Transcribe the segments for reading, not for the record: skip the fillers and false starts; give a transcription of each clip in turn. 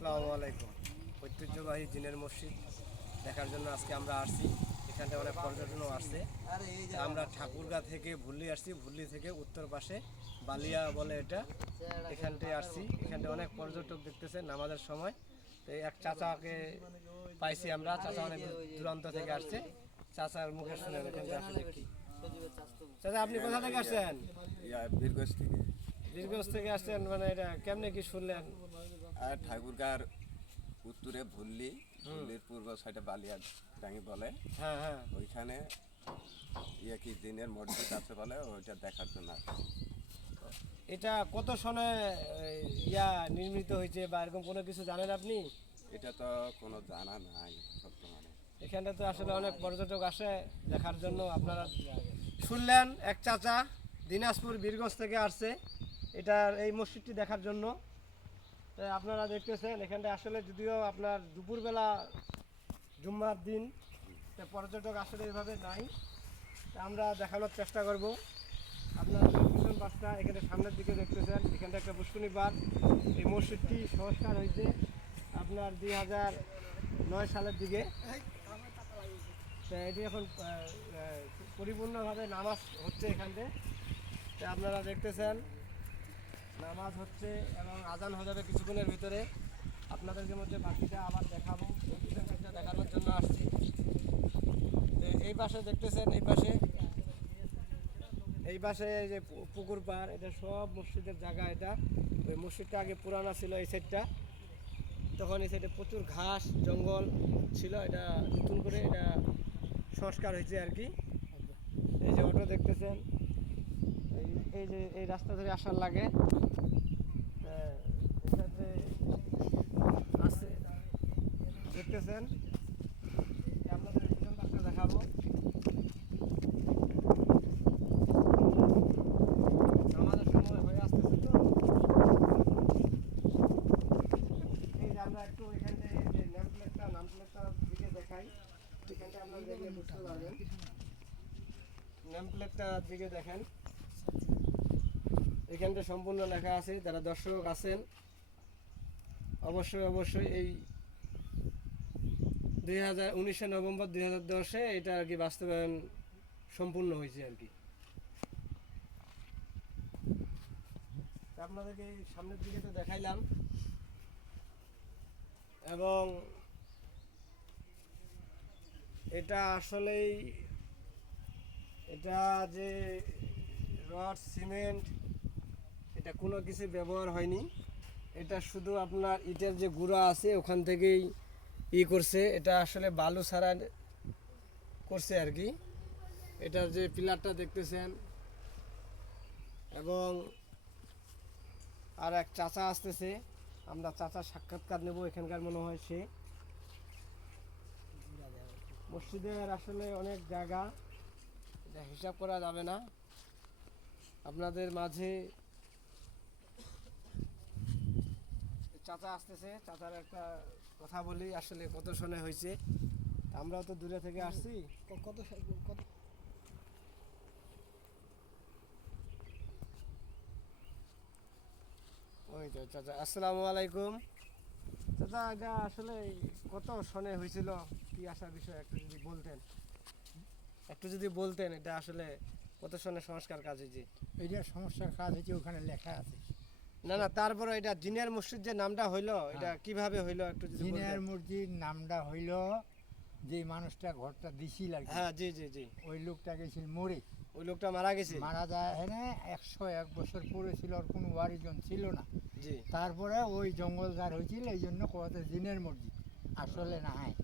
আসসালামু আলাইকুম। ঐতিহ্যবাহী জিনের মসজিদ দেখার জন্য আজকে আমরা আসছি। এখানে অনেক পর্যটনও আসছে। আমরা ঠাকুরগাঁ থেকে ভুল্লি আসছি, ভুল্লি থেকে উত্তর পাশে বালিয়া বলে এটা, এখানটায় আসছি। এখানে অনেক পর্যটক দেখতেছে নামাজের সময়। তো এক চাচাকে পাইছি আমরা, চাচা অনেক দূরান্ত থেকে আসছে। চাচার মুখে শুনেন এখানে আসলে কি। চাচা আপনি কোথা থেকে আসছেন? বীরগঞ্জ থেকে। বীরগঞ্জ থেকে আসছেন, মানে এটা কেমনে কি শুনলেন? আর ঠাকুরগাঁর উত্তরে ভুল্লি, ভুল্লির পূর্ব সাইডে বালিয়াডাঙ্গি বলে। হ্যাঁ হ্যাঁ, ওইখানে কি দিনের মসজিদ আছে বলে, ওইটা দেখার জন্য আসছি। এটা কত সনে নির্মিত হয়েছে বা এরকম কোনো কিছু জানেন আপনি? এটা তো কোনো জানা নাই বর্তমানে। এখানটা তো আসলে অনেক পর্যটক আসে দেখার জন্য। আপনারা শুনলেন এক চাচা দিনাজপুর বীরগঞ্জ থেকে আসছে এটার এই মসজিদটি দেখার জন্য। তো আপনারা দেখতেছেন এখানটা আসলে যদিও আপনার দুপুরবেলা জুম্মার দিন, তো পর্যটক আসলে এইভাবে নাই। তা আমরা দেখানোর চেষ্টা করব। আপনার পিছন পাশটা এখানে সামনের দিকে দেখতেছেন, এখানটা একটা পুষ্করণী পার্ক। এই মসজিদটি সংস্কার হয়েছে আপনার 2009 সালের দিকে। তো এটি এখন পরিপূর্ণভাবে নামাজ হচ্ছে এখানে। তো আপনারা দেখতেছেন নামাজ হচ্ছে এবং আজান হয়ে যাবে কিছুক্ষণের ভিতরে। আপনাদেরকে মধ্যে বাকিটা আবার দেখাবো, দেখানোর জন্য আসছি। এই পাশে দেখতেছেন, এই পাশে যে পুকুর পাড়, এটা সব মসজিদের জায়গা। এটা ওই মসজিদটা আগে পুরানা ছিল এই সাইডটা, তখন এই সাইডে প্রচুর ঘাস জঙ্গল ছিল। এটা নতুন করে এটা সংস্কার হয়েছে আর কি। এই যে অটো দেখতেছেন, এই যে এই রাস্তা ধরে আসার লাগে এটাতে আছে দেখতেছেন। আপনাদের পিছন পাশটা দেখাবো। আমাদের সময় হয়ে আসতেছে, তো এই যে আমরা একটু এখানে যে নামপ্লেটটার দিকে দেখাই। এখানটা আপনারা দেখলে বুঝতে পারবেন। নেমপ্লেটটার দিকে দেখেন, এখানটা সম্পূর্ণ লেখা আছে। যারা দর্শক আছেন অবশ্যই এই 19 নভেম্বর 2010-এ এটা আর কি বাস্তবায়ন সম্পূর্ণ হয়েছে আর কি। আপনাদেরকে সামনের দিকে তো দেখাইলাম, এবং এটা আসলেই এটা যে রড সিমেন্ট এটা কোনো কিছু ব্যবহার হয়নি। এটা শুধু আপনার ইটের যে গুঁড়া আছে ওখান থেকেই করছে। এটা আসলে বালু ছাড়া করছে আর কি। এটার যে পিলারটা দেখতেছেন, এবং আর এক চাচা আসতেছে, আমরা চাচার সাক্ষাৎকার নেব। এখানকার মনে হয় সে মসজিদের আসলে অনেক জায়গা, এটা হিসাব করা যাবে না। আপনাদের মাঝে চাচা আসতেছে, চাচার একটা কথা বলি আসলে কত সনে হয়েছে। আমরাও তো দূরে থেকে আসছি। ওই তো চাচা, আসসালামু আলাইকুম। চাচা এটা আসলে কত সনে হয়েছিল, কি আসার বিষয় একটু যদি বলতেন এটা আসলে কত সনে সংস্কার কাজ হয়েছে? এটা সমস্যার কাজ হয়েছে, ওখানে লেখা আছে। না তারপরে এটা জিনের মসজিদ যে নামটা হইলো, এটা কিভাবে হইলো একটু যদি জিনের বলতেন। মসজিদ নামটা হইল যে মানুষটা ঘরটা দিছিল আর কি, হ্যাঁ জি, ওই লোকটা গেছিল মরে, ওই লোকটা মারা গেছে। মারা যায় হ্যাঁ 101 বছর পরে ছিল, আর কোনো বাড়িজন ছিল না। জি তারপরে ওই জঙ্গল ঝাড় হয়েছিল, এই জন্য কত জিনের মসজিদ আসলে না হয়।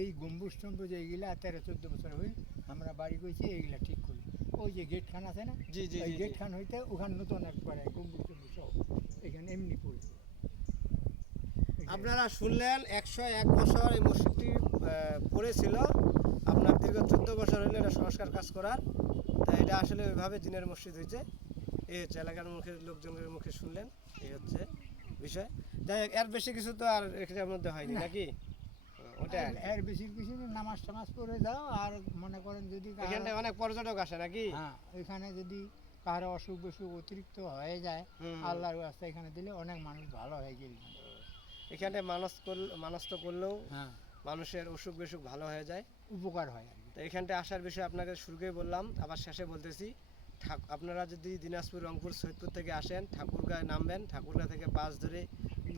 এই গম্বুজ টম্বুজ এইগুলা 13-14 বছর হইল আমরা বাড়ি করছি, এইগুলা ঠিক করি। ওই যে গেট খান আছে না, জি এই গেট খান হইতে ওখানে নতুন একবারে গম্বুজ টম্বুজ সব এখানে এমনি পড়েছে। আপনারা শুনলেন 101 বছর এই মসজিদটি পড়েছিল। আপনার দীর্ঘ 14 বছর হইলো এটা সংস্কার কাজ করার। তাই এটা আসলে ওইভাবে জিনের মসজিদ হয়েছে। এই হচ্ছে এলাকার লোকজনের মুখে শুনলেন, এই হচ্ছে বিষয়। যাই হোক, এর বেশি কিছু তো আর এখানের মধ্যে হয়নি নাকি? ওটা এর বেশি কিছু না, নামাজ টামাজ পড়ে যাও। আর মনে করেন যদি এখানে অনেক পর্যটক আসে নাকি? হ্যাঁ, এখানে যদি কারো অসুখ বিসুখ অতিরিক্ত হয়ে যায়, আল্লাহর রাস্তায় এখানে দিলে অনেক মানুষ ভালো হয়ে গেল। এখানে মানস্থ করলেও হ্যাঁ মানুষের অসুখ বিসুখ ভালো হয়ে যায়। উপকার হয় আর কি। তো এখানটা আসার বিষয়ে আপনাকে শুরুতেই বললাম, আবার শেষে বলতেছি, আপনারা যদি দিনাজপুর, রংপুর, সৈয়দপুর থেকে আসেন, ঠাকুরগাঁয় নামবেন, ঠাকুরগাঁ থেকে বাস ধরে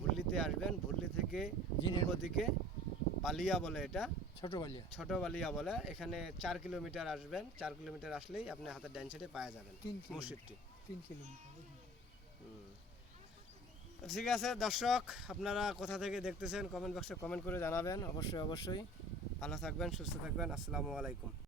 ভুল্লিতে আসবেন, ভুল্লি থেকে পূর্ব দিকে বালিয়া বলে, এটা ছোট বালিয়া ছোট বালিয়া বলে, এখানে 4 কিলোমিটার আসবেন, 4 কিলোমিটার আসলেই আপনি হাতের ডান সাইডে পাওয়া যাবেন 3 কিলোমিটার। মসজিদটি। 3 কিলোমিটার। তো ঠিক আছে দর্শক, আপনারা কোথা থেকে দেখতেছেন কমেন্ট বক্সে কমেন্ট করে জানাবেন, অবশ্যই অবশ্যই। ভালো থাকবেন, সুস্থ থাকবেন, আসসালামু আলাইকুম।